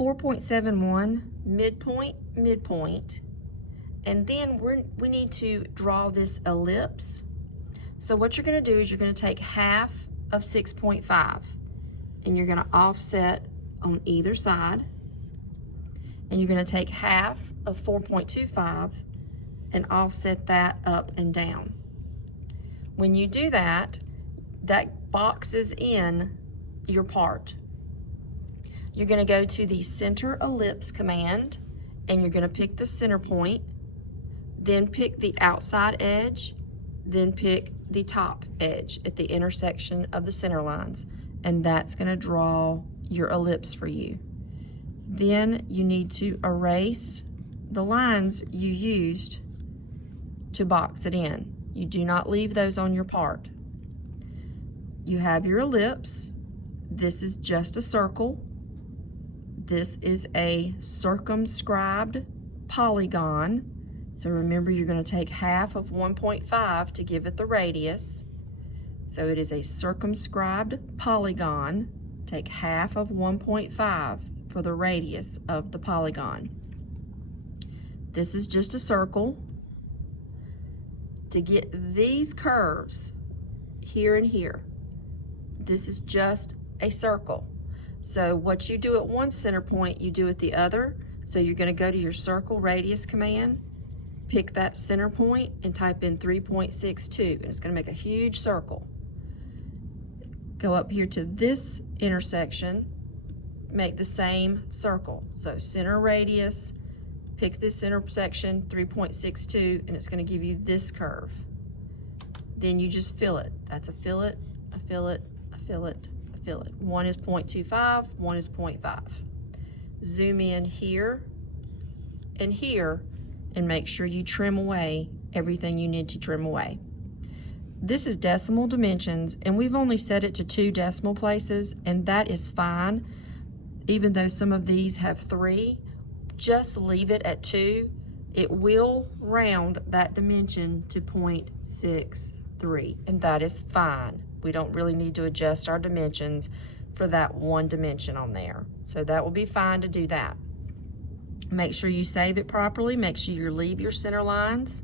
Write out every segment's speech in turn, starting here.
4.71 midpoint, midpoint, and then we need to draw this ellipse. So what you're going to do is you're going to take half of 6.5 and you're going to offset on either side, and you're going to take half of 4.25 and offset that up and down. When you do that, that boxes in your part. You're going to go to the center ellipse command and you're going to pick the center point, then pick the outside edge, then pick the top edge at the intersection of the center lines, and that's going to draw your ellipse for you. Then you need to erase the lines you used to box it in. You do not leave those on your part. You have your ellipse. This is just a circle. This is a circumscribed polygon. So remember, you're going to take half of 1.5 to give it the radius. So it is a circumscribed polygon. Take half of 1.5 for the radius of the polygon. This is just a circle. To get these curves here and here, this is just a circle. So what you do at one center point, you do at the other. So you're going to go to your circle radius command, pick that center point and type in 3.62, and it's going to make a huge circle. Go up here to this intersection, make the same circle. So center radius, pick this intersection, 3.62, and it's going to give you this curve. Then you just fill it. That's a fillet, a fillet, a fillet, a fillet. One is 0.25, one is 0.5. Zoom in here and here and make sure you trim away everything you need to trim away. This is decimal dimensions, and we've only set it to 2 decimal places, and that is fine. Even though some of these have 3, just leave it at 2. It will round that dimension to 0.63, and that is fine. We don't really need to adjust our dimensions for that one dimension on there. So that will be fine to do that. Make sure you save it properly. Make sure you leave your center lines.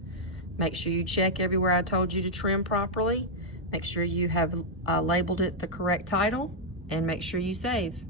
Make sure you check everywhere I told you to trim properly. Make sure you have labeled it the correct title, and make sure you save.